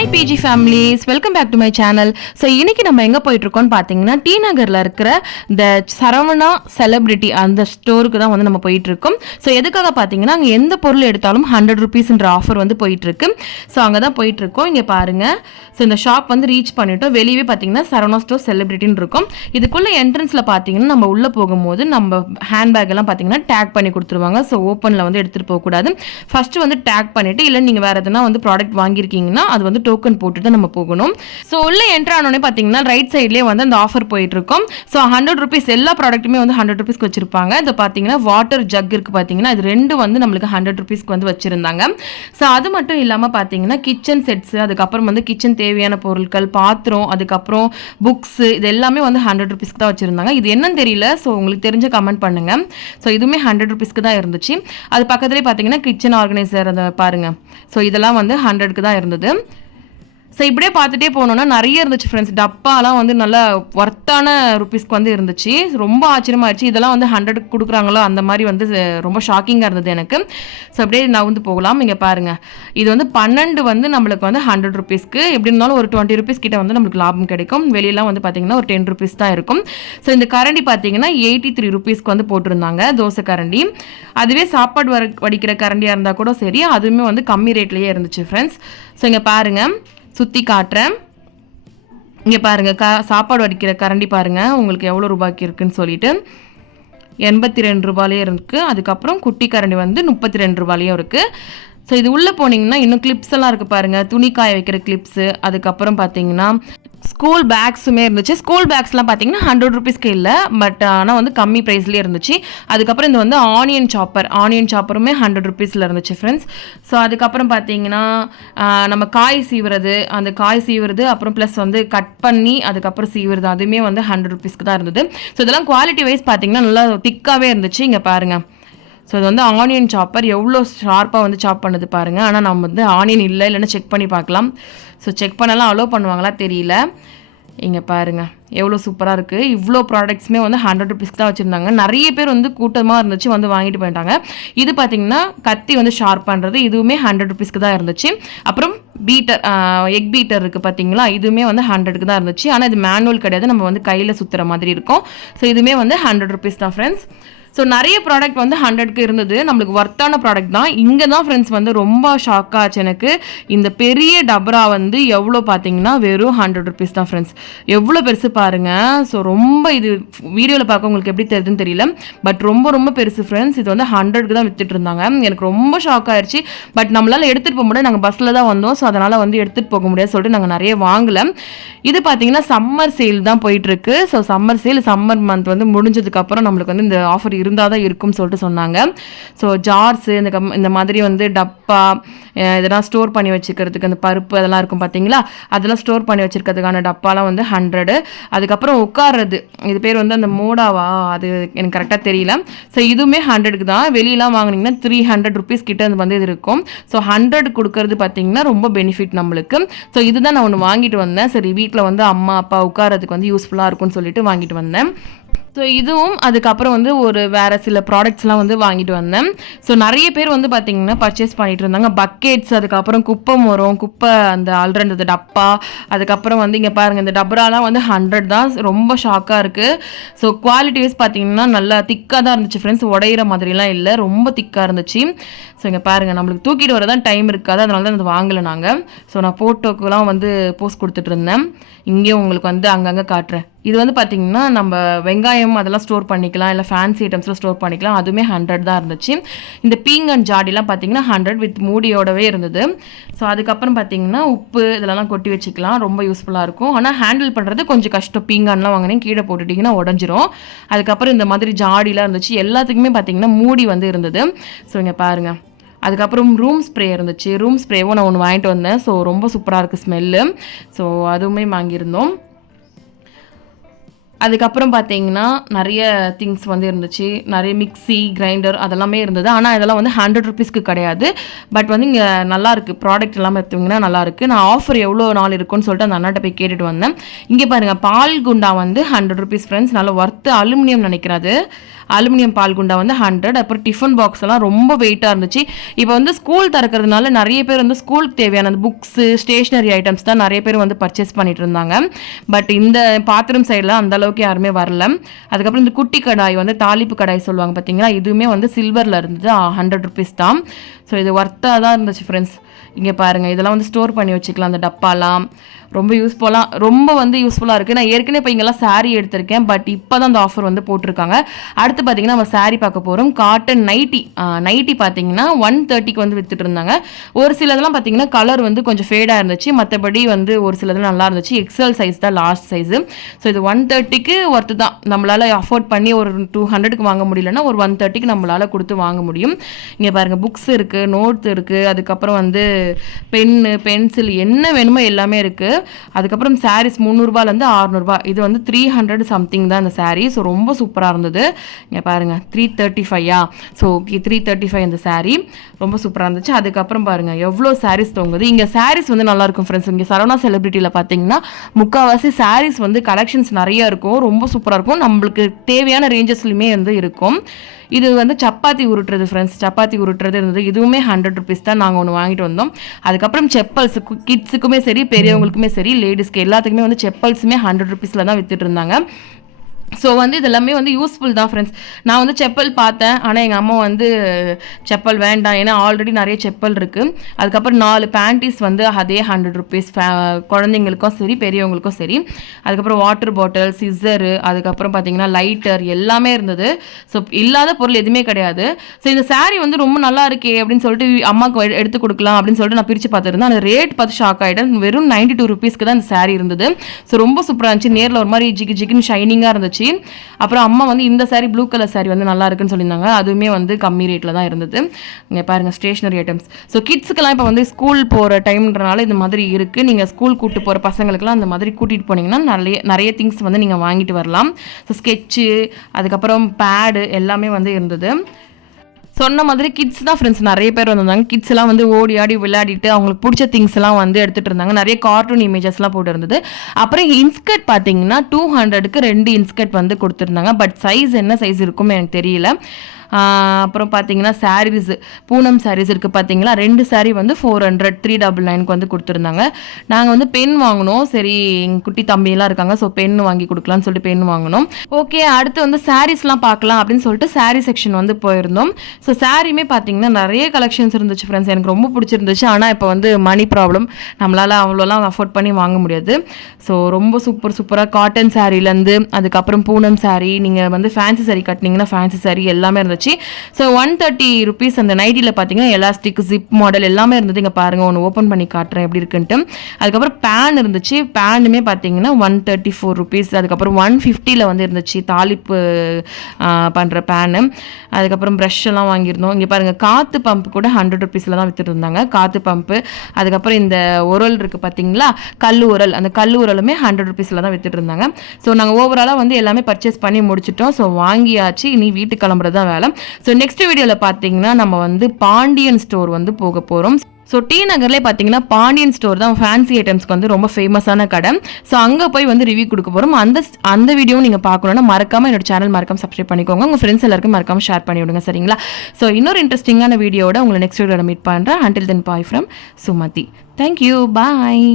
Hi P G families welcome back to my channel so இன்னைக்கு நம்ம எங்கே போயிட்டுருக்கோம்னு பார்த்தீங்கன்னா டி நகரில் இருக்கிற இந்த சரவணா செலிபிரிட்டி அந்த ஸ்டோருக்கு தான் வந்து நம்ம போயிட்டுருக்கோம். ஸோ எதுக்காக பார்த்தீங்கன்னா அங்கே எந்த பொருள் எடுத்தாலும் ஹண்ட்ரட் ருபீஸ்ன்ற ஆஃபர் வந்து போயிட்டுருக்கு. ஸோ அங்கே தான் போயிட்டுருக்கோம். இங்கே பாருங்கள் ஸோ இந்த ஷாப் வந்து ரீச் பண்ணிட்டோம். வெளியே பார்த்தீங்கன்னா சரவணா ஸ்டோர் செலிபிரிட்டின்னு இருக்கும். இதுக்குள்ளே என்ட்ரன்ஸில் பார்த்தீங்கன்னா நம்ம உள்ளே போகும்போது நம்ம ஹேண்ட்பேக் எல்லாம் பார்த்தீங்கன்னா டேக் பண்ணி கொடுத்துருவாங்க. ஸோ ஓப்பனில் வந்து எடுத்துகிட்டு போகக்கூடாது. ஃபஸ்ட்டு வந்து டேக் பண்ணிவிட்டு இல்லை நீங்கள் வேறு எதுனா வந்து ப்ராடக்ட் வாங்கியிருக்கீங்கன்னா அது வந்து டோக்கன் போட்டுட்டு நம்ம போகணும். ஸோ உள்ள என்ட்ரு ஆனோடனே பார்த்தீங்கன்னா ரைட் சைட்லேயே வந்து அந்த ஆஃபர் போயிட்டு இருக்கும் ஸோ ஹண்ட்ரட் ருபீஸ் எல்லா ப்ராடக்ட்டுமே வந்து ஹண்ட்ரட் ருபீஸ்க்கு வச்சிருப்பாங்க. இது பார்த்தீங்கன்னா வாட்டர் ஜக் இருக்கு பார்த்தீங்கன்னா இது ரெண்டு வந்து நம்மளுக்கு ஹண்ட்ரட் ருபீஸ்க்கு வந்து வச்சிருந்தாங்க. ஸோ அது மட்டும் இல்லாமல் பார்த்தீங்கன்னா கிச்சன் செட்ஸ் அதுக்கப்புறம் வந்து கிச்சன் தேவையான பொருட்கள் பாத்திரம் அதுக்கப்புறம் புக்ஸ் இது எல்லாமே வந்து ஹண்ட்ரட் ருபீஸ்க்கு தான் வச்சிருந்தாங்க. இது என்னன்னு தெரியல ஸோ உங்களுக்கு தெரிஞ்ச கமெண்ட் பண்ணுங்க. ஸோ இதுவுமே ஹண்ட்ரட் ருபீஸ்க்கு தான் இருந்துச்சு. அது பக்கத்துலேயே பார்த்தீங்கன்னா கிச்சன் ஆர்கனைசர் அதை பாருங்க. ஸோ இதெல்லாம் வந்து ஹண்ட்ரட்க்கு தான் இருந்தது. ஸோ இப்படியே பார்த்துட்டே போனோன்னா நிறைய இருந்துச்சு ஃப்ரெண்ட்ஸ் டப்பாலாம் வந்து நல்லா ஒர்த்தான ருபீஸ்க்கு வந்து இருந்துச்சு. ரொம்ப ஆச்சரியமாகிடுச்சு இதெல்லாம் வந்து ஹண்ட்ரட் கொடுக்குறாங்களோ அந்த மாதிரி வந்து ரொம்ப ஷாக்கிங்காக இருந்தது எனக்கு. ஸோ அப்படியே நான் வந்து போகலாம். இங்கே பாருங்கள் இது வந்து பன்னெண்டு வந்து நம்மளுக்கு வந்து ஹண்ட்ரட் ருபீஸ்க்கு எப்படி இருந்தாலும் ஒரு டுவெண்ட்டி ருபீஸ் கிட்ட வந்து நம்மளுக்கு லாபம் கிடைக்கும். வெளியெல்லாம் வந்து பார்த்தீங்கன்னா ஒரு டென் ருபீஸ் தான் இருக்கும். ஸோ இந்த கரண்டி பார்த்தீங்கன்னா எயிட்டி த்ரீ ருபீஸ்க்கு வந்து போட்டிருந்தாங்க தோசை கரண்டி. அதுவே சாப்பாடு வர வடிக்கிற கரண்டியாக இருந்தால் கூட சரி அதுவுமே வந்து கம்மி ரேட்லேயே இருந்துச்சு ஃப்ரெண்ட்ஸ் ஸோ இங்கே பாருங்கள் சுற்றி காட்டுறேன். இங்கே பாருங்கள் க சாப்பாடு வடிக்கிற கரண்டி பாருங்கள் உங்களுக்கு எவ்வளோ ரூபாய்க்கு இருக்குன்னு சொல்லிட்டு. எண்பத்தி ரெண்டு ரூபாயிலையும் இருக்குது அதுக்கப்புறம் குட்டி கரண்டி வந்து முப்பத்தி ரெண்டு ரூபாயிலையும் இருக்குது ஸோ இது உள்ளே போனீங்கன்னா இன்னும் கிளிப்ஸ் எல்லாம் இருக்குது பாருங்கள் துணி காய வைக்கிற கிளிப்ஸு அதுக்கப்புறம் பார்த்தீங்கன்னா ஸ்கூல் பேக்ஸுமே இருந்துச்சு. ஸ்கூல் பேக்ஸ்லாம் பார்த்தீங்கன்னா ஹண்ட்ரட் ருபீஸ்க்கு இல்லை பட் ஆனால் வந்து கம்மி ப்ரைஸ்லேயே இருந்துச்சு. அதுக்கப்புறம் இது வந்து ஆனியன் சாப்பர் ஆனியன் சாப்பருமே ஹண்ட்ரட் ருபீஸில் இருந்துச்சு ஃப்ரெண்ட்ஸ் ஸோ அதுக்கப்புறம் பார்த்தீங்கன்னா நம்ம காய் சீவுறது அந்த காய் சீவுறது அப்புறம் ப்ளஸ் வந்து கட் பண்ணி அதுக்கப்புறம் சீவுறது அதுவுமே வந்து ஹண்ட்ரட் ருபீஸ்க்கு தான் இருந்தது. ஸோ இதெல்லாம் குவாலிட்டி வைஸ் பார்த்தீங்கன்னா நல்லா திக்காகவே இருந்துச்சு. இங்கே பாருங்கள் ஸோ இது வந்து ஆனியன் சாப்பர். எவ்வளோ ஷார்ப்பாக வந்து சாப் பண்ணுது பாருங்கள் ஆனால் நம்ம வந்து ஆனியன் இல்லை இல்லைன்னா செக் பண்ணி பார்க்கலாம். ஸோ செக் பண்ணலாம். அலோவ் பண்ணுவாங்களா தெரியல. இங்கே பாருங்கள் எவ்வளோ சூப்பராக இருக்குது இவ்வளோ ப்ராடக்ட்ஸுமே வந்து ஹண்ட்ரட் ருபீஸ்க்கு தான் வச்சுருந்தாங்க. நிறைய பேர் வந்து கூட்டமாக இருந்துச்சு வந்து வாங்கிட்டு போயிட்டாங்க. இது பார்த்தீங்கன்னா கத்தி வந்து ஷார்ப் பண்ணுறது இதுவுமே ஹண்ட்ரட் ருபீஸ்க்கு தான் இருந்துச்சு. அப்புறம் பீட்டர் எக் பீட்டர் இருக்குது பார்த்தீங்களா இதுவுமே வந்து ஹண்ட்ரடுக்கு தான் இருந்துச்சு. ஆனால் இது மேனுவல் கிடையாது. நம்ம வந்து கையில் சுற்றுற மாதிரி இருக்கும். ஸோ இதுவுமே வந்து ஹண்ட்ரட் ருபீஸ் தான் ஃப்ரெண்ட்ஸ் ஸோ நிறைய ப்ராடக்ட் வந்து ஹண்ட்ரட்க்கு இருந்தது. நம்மளுக்கு ஒர்த்தான ப்ராடக்ட் தான். இங்கே தான் ஃப்ரெண்ட்ஸ் வந்து ரொம்ப ஷாக் ஆச்சு எனக்கு. இந்த பெரிய டபரா வந்து எவ்வளோ பார்த்தீங்கன்னா வெறும் ஹண்ட்ரட் ருபீஸ் தான் ஃப்ரெண்ட்ஸ் எவ்வளோ பெருசு பாருங்கள் ஸோ ரொம்ப இது வீடியோவில் பார்க்க உங்களுக்கு எப்படி தெரியுதுன்னு தெரியல. பட் ரொம்ப ரொம்ப பெருசு ஃப்ரெண்ட்ஸ் இது வந்து ஹண்ட்ரட்க்கு தான் வித்துட்டு இருந்தாங்க. எனக்கு ரொம்ப ஷாக் ஆயிடுச்சு பட் நம்மளால் எடுத்துகிட்டு போக முடியாது நாங்கள் பஸ்ஸில் தான் வந்தோம். ஸோ அதனால் வந்து எடுத்துகிட்டு போக முடியாது சொல்லிட்டு நாங்கள் நிறைய வாங்கலை. இது பார்த்தீங்கன்னா சம்மர் சேல் தான் போயிட்டுருக்கு so summer sale summer month வந்து முடிஞ்சதுக்கப்புறம் நம்மளுக்கு வந்து இந்த ஆஃபர் இருந்தால் தான் இருக்கும்னு சொல்லிட்டு சொன்னாங்க. ஸோ ஜார்ஸு இந்த கம் இந்த மாதிரி வந்து டப்பா இதெல்லாம் ஸ்டோர் பண்ணி வச்சுக்கிறதுக்கு அந்த பருப்பு அதெல்லாம் இருக்கும் பார்த்தீங்களா அதெல்லாம் ஸ்டோர் பண்ணி வச்சுருக்கிறதுக்கான டப்பாலாம் வந்து ஹண்ட்ரடு அதுக்கப்புறம் உட்கார்றது. இது பேர் வந்து அந்த மோடாவா? அது எனக்கு கரெக்டாக தெரியல. ஸோ இதுவுமே ஹண்ட்ரடுக்கு தான். வெளியெலாம் வாங்குனீங்கன்னா த்ரீ ஹண்ட்ரட் ருபீஸ் கிட்ட அது வந்து இது இருக்கும். ஸோ ஹண்ட்ரட் கொடுக்கறது பார்த்தீங்கன்னா ரொம்ப பெனிஃபிட் நம்மளுக்கு. ஸோ இதுதான் நான் ஒன்று வாங்கிட்டு வந்தேன். சரி வீட்டில் வந்து அம்மா அப்பா உட்காரதுக்கு வந்து யூஸ்ஃபுல்லாக இருக்கும்னு சொல்லிட்டு வாங்கிட்டு வந்தேன். ஸோ இதுவும் அதுக்கப்புறம் வந்து ஒரு வேறு சில ப்ராடக்ட்ஸ்லாம் வந்து வாங்கிட்டு வந்தேன். ஸோ நிறைய பேர் வந்து பார்த்தீங்கன்னா பர்ச்சேஸ் பண்ணிட்டு இருந்தாங்க. பக்கெட்ஸ் அதுக்கப்புறம் குப்பை மரம் குப்பை அந்த அல்ற அந்த டப்பா அதுக்கப்புறம் வந்து இங்கே பாருங்கள் இந்த டப்ராலாம் வந்து ஹண்ட்ரட் தான். ரொம்ப ஷாக்காக இருக்குது ஸோ குவாலிட்டி வைஸ் பார்த்தீங்கன்னா நல்லா திக்காக தான் இருந்துச்சு ஃப்ரெண்ட்ஸ் உடையிற மாதிரிலாம் இல்லை. ரொம்ப திக்காக இருந்துச்சு. ஸோ இங்கே பாருங்கள் நம்மளுக்கு தூக்கிட்டு வர தான் டைம் இருக்காது. அதனால தான் அது வாங்கலை நாங்கள் ஸோ நான் ஃபோட்டோக்கெலாம் வந்து போஸ்ட் கொடுத்துட்டு இருந்தேன். இங்கேயும் உங்களுக்கு வந்து அங்கங்கே காட்டுறேன். இது வந்து பார்த்தீங்கன்னா நம்ம வெங்காயம் அதெல்லாம் ஸ்டோர் பண்ணிக்கலாம் இல்லை ஃபேன்சி ஐட்டம்ஸ்லாம் ஸ்டோர் பண்ணிக்கலாம். அதுவுமே ஹண்ட்ரட் தான் இருந்துச்சு. இந்த பீங்கன் ஜாடிலாம் பார்த்தீங்கன்னா ஹண்ட்ரட் வித் மூடியோடவே இருந்தது. ஸோ அதுக்கப்புறம் பார்த்தீங்கன்னா உப்பு இதெல்லாம் கொட்டி வச்சுக்கலாம். ரொம்ப யூஸ்ஃபுல்லாக இருக்கும். ஆனால் ஹேண்டில் பண்ணுறது கொஞ்சம் கஷ்டம். பீங்கான்லாம் வாங்கினேன் கீழே போட்டுட்டிங்கன்னா உடஞ்சிரும். அதுக்கப்புறம் இந்த மாதிரி ஜாடிலாம் இருந்துச்சு. எல்லாத்துக்குமே பார்த்திங்கன்னா மூடி வந்து இருந்தது. ஸோ இங்கே பாருங்கள் அதுக்கப்புறம் ரூம் ஸ்ப்ரே இருந்துச்சு. ரூம் ஸ்ப்ரேவும் நான் ஒன்று வாங்கிட்டு வந்தேன். ஸோ ரொம்ப சூப்பராக இருக்குது ஸ்மெல்லு ஸோ அதுவுமே வாங்கியிருந்தோம். அதுக்கப்புறம் பார்த்தீங்கன்னா நிறைய திங்ஸ் வந்து இருந்துச்சு. நிறைய மிக்ஸி கிரைண்டர் அதெல்லாமே இருந்தது. ஆனால் இதெல்லாம் வந்து ஹண்ட்ரட் ருபீஸ்க்கு கிடையாது. பட் வந்து இங்கே நல்லாயிருக்கு ப்ராடக்ட் எல்லாமே எடுத்தீங்கன்னா நல்லாயிருக்கு நான் ஆஃபர் எவ்வளோ நாள் இருக்குன்னு சொல்லிட்டு அந்த அண்ணாட்ட போய் கேட்டுட்டு வந்தேன். இங்கே பாருங்கள் பால் குண்டா வந்து ஹண்ட்ரட் ருபீஸ் ஃப்ரெண்ட்ஸ் நல்லா ஒர்த்து அலுமினியம் நினைக்கிறது அலுமினியம் பால் குண்டா வந்து ஹண்ட்ரட் அப்புறம் டிஃபன் பாக்ஸ் எல்லாம் ரொம்ப வெயிட்டாக இருந்துச்சு. இப்போ வந்து ஸ்கூல் திறக்கிறதுனால நிறைய பேர் வந்து ஸ்கூலுக்கு தேவையான அந்த புக்ஸு ஸ்டேஷ்னரி ஐட்டம்ஸ் தான் நிறைய பேர் வந்து பர்ச்சேஸ் பண்ணிட்டு இருந்தாங்க. பட் இந்த பாத்திரம் சைடில் அந்த அளவுக்கு யாருமே வரல. அதுக்கப்புறம் இந்த குட்டி கடாய் வந்து தாளிப்பு கடாய் சொல்லுவாங்க பார்த்தீங்களா இதுவுமே வந்து சில்வரில் இருந்தது ஹண்ட்ரட் ருபீஸ் தான். ஸோ இது ஒர்த்தாக தான் இருந்துச்சு ஃப்ரெண்ட்ஸ் இங்கே பாருங்கள் இதெல்லாம் வந்து ஸ்டோர் பண்ணி வச்சுக்கலாம் அந்த டப்பாலாம். ரொம்ப யூஸ்ஃபுல்லாக ரொம்ப வந்து யூஸ்ஃபுல்லாக இருக்குது நான் ஏற்கனவே இப்போ இங்கெல்லாம் சாரீ எடுத்திருக்கேன் பட் இப்போ தான் அந்த ஆஃபர் வந்து போட்டிருக்காங்க. அடுத்து பார்த்தீங்கன்னா நம்ம சாரீ பார்க்க போகிறோம் காட்டன் நைட்டி நைட்டி பார்த்தீங்கன்னா ஒன் தேர்ட்டிக்கு வந்து வித்துட்டு இருந்தாங்க. ஒரு சிலதெல்லாம் பார்த்தீங்கன்னா கலர் வந்து கொஞ்சம் ஃபேடாக இருந்துச்சு. மற்றபடி வந்து ஒரு சிலதெல்லாம் நல்லா இருந்துச்சு. எக்ஸல் சைஸ் தான் லாஸ்ட் சைஸு ஸோ இது ஒன் தேர்ட்டிக்கு ஒர்த்து தான். நம்மளால் அஃபோர்ட் பண்ணி ஒரு டூ ஹண்ட்ரடுக்கு வாங்க முடியலன்னா ஒரு ஒன் தேர்ட்டிக்கு நம்மளால் கொடுத்து வாங்க முடியும். இங்கே பாருங்கள் புக்ஸ் இருக்குது நோட்ஸ் இருக்குது அதுக்கப்புறம் வந்து பென்னு பென்சில் என்ன வேணுமோ எல்லாமே இருக்குது அதுக்கப்புறம் சாரீஸ் முந்நூறுபாலேருந்து ஆறுநூறுபா. இது வந்து த்ரீ ஹண்ட்ரட் சம்திங் தான் இந்த சாரீ ஸோ ரொம்ப சூப்பராக இருந்தது. இங்கே பாருங்கள் three thirty ஃபைவா so okay three thirty five இந்த சாரீ ரொம்ப சூப்பராக இருந்துச்சு. அதுக்கப்புறம் பாருங்கள் எவ்வளோ சாரீஸ் தொங்குது. இங்கே சாரீஸ் வந்து நல்லா இருக்கும் ஃப்ரெண்ட்ஸ் இங்கே சரவணா செலிபிரிட்டியில் பார்த்தீங்கன்னா முக்கால்வாசி சாரீஸ் வந்து கலெக்ஷன்ஸ் நிறையா இருக்கும். ரொம்ப சூப்பராக இருக்கும். நம்மளுக்கு தேவையான ரேஞ்சஸ்லையுமே வந்து இருக்கும். இது வந்து சப்பாத்தி உருட்டுறது ஃப்ரெண்ட்ஸ் சப்பாத்தி உருட்டுறது இருந்தது. இதுவுமே ஹண்ட்ரட் ருபீஸ் தான் நாங்கள் ஒன்று வாங்கிட்டு வந்தோம். அதுக்கப்புறம் செப்பல்ஸ் கிட்ஸுக்குமே சரி பெரியவங்களுக்குமே சரி லேடிஸ்க்கு எல்லாத்துக்குமே வந்து செப்பல்ஸுமே ஹண்ட்ரட் ருபீஸில் தான் விற்றுட்டு இருந்தாங்க. ஸோ வந்து இதெல்லாமே வந்து யூஸ்ஃபுல் தான் ஃப்ரெண்ட்ஸ் நான் வந்து செப்பல் பார்த்தேன். ஆனால் எங்கள் அம்மா வந்து செப்பல் வேண்டாம். ஏன்னா ஆல்ரெடி நிறைய செப்பல் இருக்குது அதுக்கப்புறம் நாலு பேண்டீஸ் வந்து அதே ஹண்ட்ரட் ருபீஸ் குழந்தைங்களுக்கும் சரி பெரியவங்களுக்கும் சரி. அதுக்கப்புறம் வாட்டர் பாட்டில் சிஸ்ஸரு அதுக்கப்புறம் பார்த்தீங்கன்னா லைட்டர் எல்லாமே இருந்தது. ஸோ இல்லாத பொருள் எதுவுமே கிடையாது. ஸோ இந்த சாரீ வந்து ரொம்ப நல்லா இருக்கே அப்படின்னு சொல்லிட்டு அம்மாவுக்கு எடுத்து கொடுக்கலாம் அப்படின்னு சொல்லிட்டு நான் பிரித்து பார்த்துருந்தேன். அந்த ரேட் பார்த்து ஷாக் ஆகிட்டேன் வெறும் நைன்டி டூ ருபீஸ்க்கு தான் இந்த சாரீ இருந்தது. ஸோ ரொம்ப சூப்பராக இருந்துச்சு. நேரில் ஒரு மாதிரி ஜிகி ஜிகின்னு ஷைனிங்காக இருந்துச்சு. அப்புறம் அம்மா வந்து இந்த சாரீ ப்ளூ கலர் சாரீ வந்து நல்லா இருக்குன்னு சொல்லியிருந்தாங்க. அதுவுமே வந்து கம்மி ரேட்டில் தான் இருந்தது. இங்கே பாருங்கள் ஸ்டேஷ்னரி ஐட்டம்ஸ் ஸோ கிட்ஸுக்கெல்லாம் இப்போ வந்து ஸ்கூல் போகிற டைம்ன்றனால இந்த மாதிரி இருக்குது நீங்கள் ஸ்கூல் கூட்டு போகிற பசங்களுக்குலாம் அந்த மாதிரி கூட்டிகிட்டு போனீங்கன்னா நிறைய நிறைய திங்ஸ் வந்து நீங்கள் வாங்கிட்டு வரலாம். ஸோ ஸ்கெட்சு அதுக்கப்புறம் பேடு எல்லாமே வந்து இருந்தது. சொன்ன மாதிரி கிட்ஸ் தான் ஃப்ரெண்ட்ஸ் நிறைய பேர் வந்திருந்தாங்க. கிட்ஸ் எல்லாம் வந்து ஓடி ஆடி விளையாடிட்டு அவங்களுக்கு பிடிச்ச திங்ஸ் எல்லாம் வந்து எடுத்துட்டு இருந்தாங்க. நிறைய கார்ட்டூன் இமேஜஸ்லாம் போட்டு இருந்தது. அப்புறம் இன்ஸ்கர்ட் பார்த்தீங்கன்னா டூ ஹண்ட்ரடுக்கு ரெண்டு இன்ஸ்கர்ட் வந்து கொடுத்துருந்தாங்க. பட் சைஸ் என்ன சைஸ் இருக்கும்னு எனக்கு தெரியல. அப்புறம் பார்த்தீங்கன்னா சாரீஸ் பூனம் சாரீஸ் இருக்குது பார்த்தீங்களா ரெண்டு சாரீ வந்து ஃபோர் ஹண்ட்ரட் த்ரீ டபுள் நைனுக்கு வந்து கொடுத்துருந்தாங்க. நாங்கள் வந்து பென் வாங்கினோம். சரி எங்கள் குட்டி தம்பியெல்லாம் இருக்காங்க ஸோ பென் வாங்கி கொடுக்கலாம்னு சொல்லிட்டு பென் வாங்கினோம். ஓகே அடுத்து வந்து சாரீஸ்லாம் பார்க்கலாம் அப்படின்னு சொல்லிட்டு சாரீ செக்ஷன் வந்து போயிருந்தோம். ஸோ சாரீமே பார்த்தீங்கன்னா நிறைய கலெக்ஷன்ஸ் இருந்துச்சு ஃப்ரெண்ட்ஸ் எனக்கு ரொம்ப பிடிச்சிருந்துச்சு. ஆனால் இப்போ வந்து மணி ப்ராப்ளம் நம்மளால் அவ்வளோலாம் அஃபோர்ட் பண்ணி வாங்க முடியாது. ஸோ ரொம்ப சூப்பர் சூப்பராக காட்டன் சாரீலேருந்து அதுக்கப்புறம் பூனம் சாரீ நீங்கள் வந்து ஃபேன்சி சாரீ கட்டினீங்கன்னா ஃபேன்சி சாரீ எல்லாமே இருந்துச்சு. ஸோ ஒன் தேர்ட்டி ருபீஸ் அந்த நைட்டியில் பார்த்தீங்கன்னா எலாஸ்டிக் ஜிப் மாடல் எல்லாமே இருந்தது. இங்கே பாருங்கள் ஒன்று ஓப்பன் பண்ணி காட்டுறேன் எப்படி இருக்குன்ட்டு. அதுக்கப்புறம் பேன் இருந்துச்சு. பேனுமே பார்த்தீங்கன்னா ஒன் தேர்ட்டி ஃபோர் ருபீஸ் அதுக்கப்புறம் ஒன் ஃபிஃப்டியில் வந்து இருந்துச்சு தாளிப்பு பண்ணுற பேனு அதுக்கப்புறம் ப்ரஷ் எல்லாம் வாங்கியிருந்தோம். இங்கே பாருங்கள் காற்று பம்ப் கூட ஹண்ட்ரட் ருபீஸில் தான் வித்துட்டு இருந்தாங்க. காற்று பம்ப்பு அதுக்கப்புறம் இந்த உரல் இருக்குது பார்த்தீங்களா கல் உரல். அந்த கல் உரலுமே ஹண்ட்ரட் ருபீஸில் தான் விற்றுட்டு இருந்தாங்க. ஸோ நாங்கள் ஓவராலாக வந்து எல்லாமே பர்ச்சேஸ் பண்ணி முடிச்சிட்டோம். ஸோ வாங்கியாச்சு. இனி வீட்டுக்கு கிளம்புறது தான் வேலை. ஸோ நெக்ஸ்ட் வீடியோவில் பார்த்தீங்கன்னா நம்ம வந்து பாண்டியன் ஸ்டோர் வந்து போக போகிறோம் ஸோ டி நகர்லேயே பார்த்தீங்கன்னா பாண்டியன் ஸ்டோர் தான் ஃபேன்சி ஐட்டம்ஸ்க்கு வந்து ரொம்ப ஃபேமஸான கடை. ஸோ அங்கே போய் வந்து ரிவ்யூ கொடுக்க போகிறோம் அந்த அந்த வீடியோவும் நீங்கள் பார்க்கணுன்னா மறக்காமல் என்னோட சேனல் மறக்காம சப்ஸ்கிரைப் பண்ணிக்கோங்க. உங்கள் ஃப்ரெண்ட்ஸ் எல்லாருக்கும் மறக்காம ஷேர் பண்ணி விடுங்க சரிங்களா? ஸோ இன்னொரு இன்ட்ரெஸ்டிங்கான வீடியோட உங்களை நெக்ஸ்ட் வீடியோட மீட் பண்ணுறேன் until then bye from Sumathi thank you bye